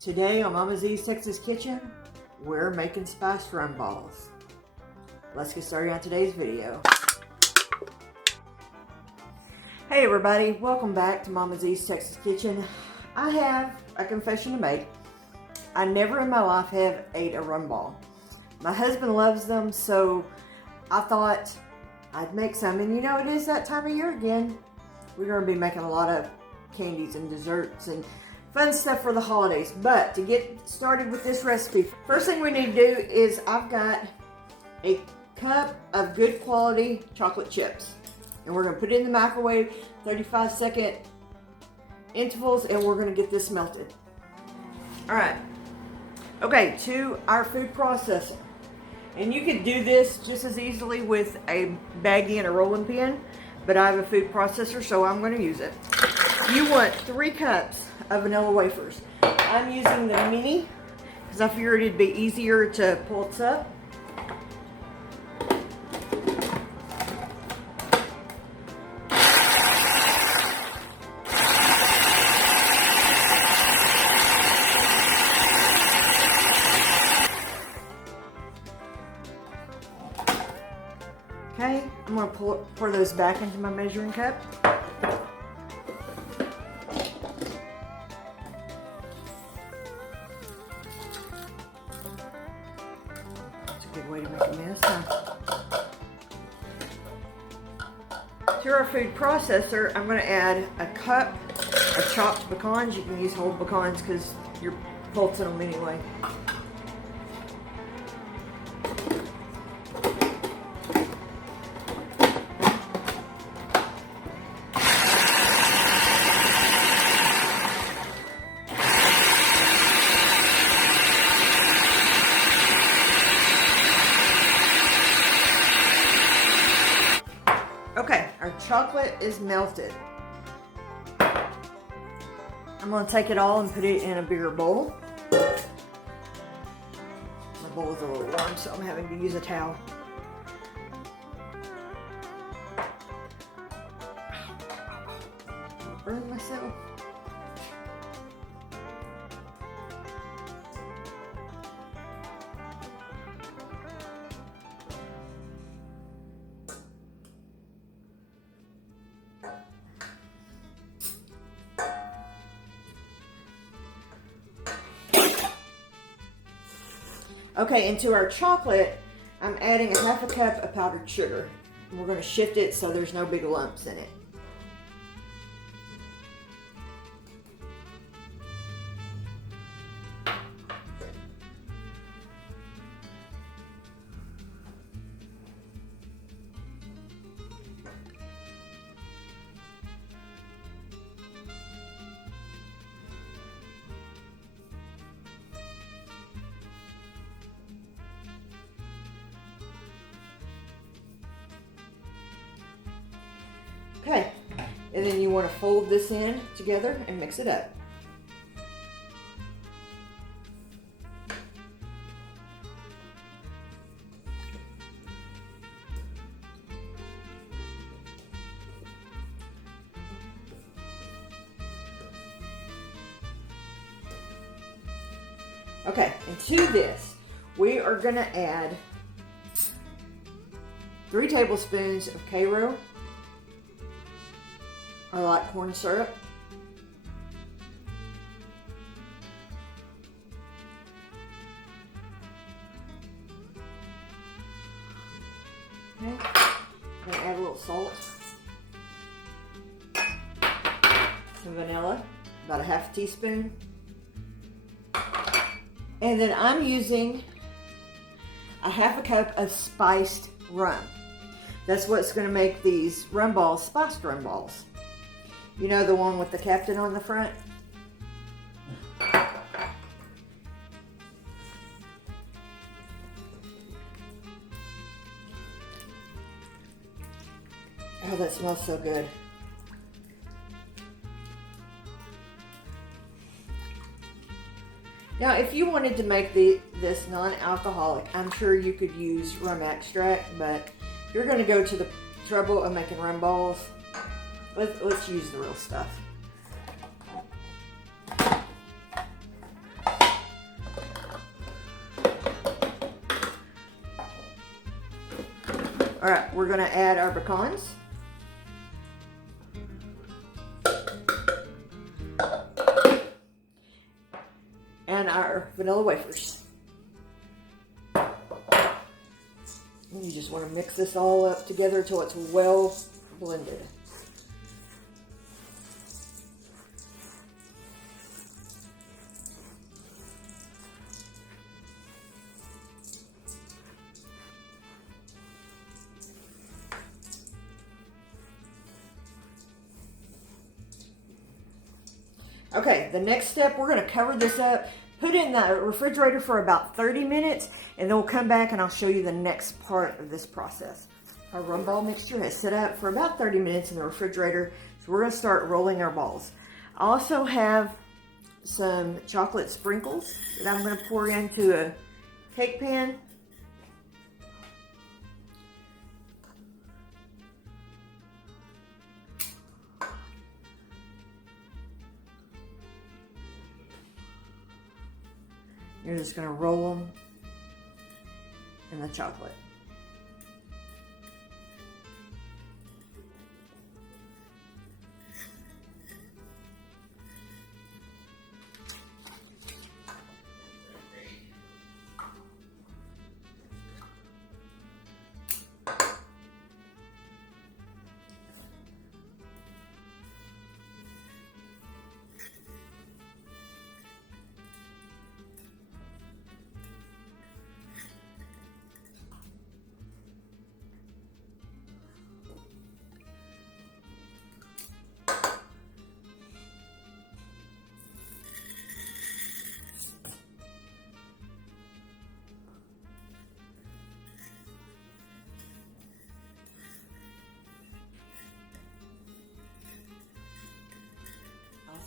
Today on Mama Z's Texas Kitchen, we're making spiced rum balls. Let's get started on today's video. Hey everybody, welcome back to Mama Z's Texas Kitchen. I have a confession to make. I never in my life have ate a rum ball. My husband loves them, so I thought I'd make some. And you know, it is that time of year again. We're going to be making a lot of candies and desserts and fun stuff for the holidays. But to get started with this recipe, first thing we need to do is I've got a cup of good quality chocolate chips. And we're going to put it in the microwave, 35-second intervals, and we're going to get this melted. Alright, okay, to our food processor. And you could do this just as easily with a baggie and a rolling pin, but I have a food processor, so I'm going to use it. You want 3 cups of vanilla wafers. I'm using the mini because I figured it'd be easier to pulse up. Okay, I'm going to pour those back into my measuring cup. That's a good way to make a mess, huh? To our food processor, I'm going to add a cup of chopped pecans. You can use whole pecans because you're pulsing them anyway. Okay, our chocolate is melted. I'm going to take it all and put it in a bigger bowl. My bowl is a little warm, so I'm having to use a towel. I'll burn myself. Okay, and to our chocolate, I'm adding a half a cup of powdered sugar. And we're going to shift it so there's no big lumps in it. Okay, and then you want to fold this in together and mix it up. Okay, and to this, we are going to add 3 tablespoons of Cairo. I like corn syrup. Okay, I'm going to add a little salt. Some vanilla, about a half teaspoon. And then I'm using a half a cup of spiced rum. That's what's going to make these rum balls spiced rum balls. You know, the one with the captain on the front? Oh, that smells so good. Now, if you wanted to make this non-alcoholic, I'm sure you could use rum extract, but if you're going to go to the trouble of making rum balls, let's use the real stuff. All right, we're gonna add our pecans. And our vanilla wafers. And you just want to mix this all up together until it's well blended. Okay, the next step, we're going to cover this up, put it in the refrigerator for about 30 minutes, and then we'll come back and I'll show you the next part of this process. Our rum ball mixture has set up for about 30 minutes in the refrigerator, so we're going to start rolling our balls. I also have some chocolate sprinkles that I'm going to pour into a cake pan. You're just going to roll them in the chocolate.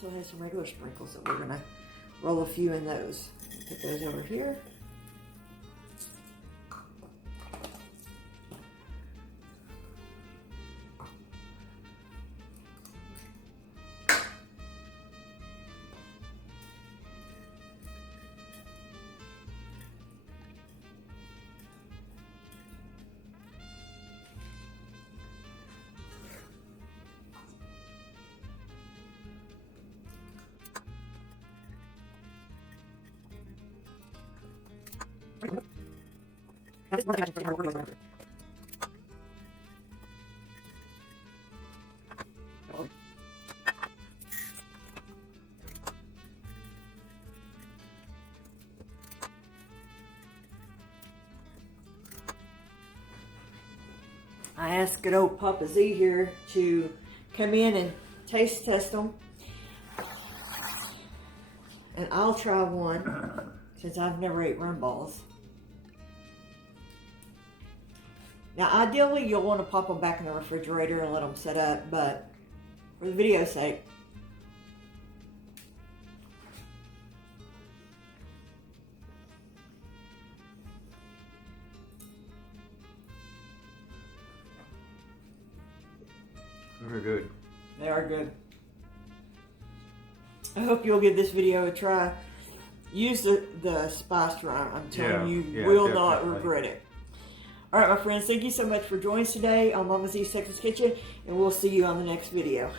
Also have some regular sprinkles that we're going to roll a few in those. Put those over here. I asked good old Papa Z here to come in and taste test them. And I'll try one since I've never ate rum balls. Now ideally you'll want to pop them back in the refrigerator and let them set up, but for the video's sake, they're good. They are good. I hope you'll give this video a try. Use the spiced rum. I'm telling you, will not regret it. All right, my friends, thank you so much for joining us today on Mama Z's Texas Kitchen, and we'll see you on the next video.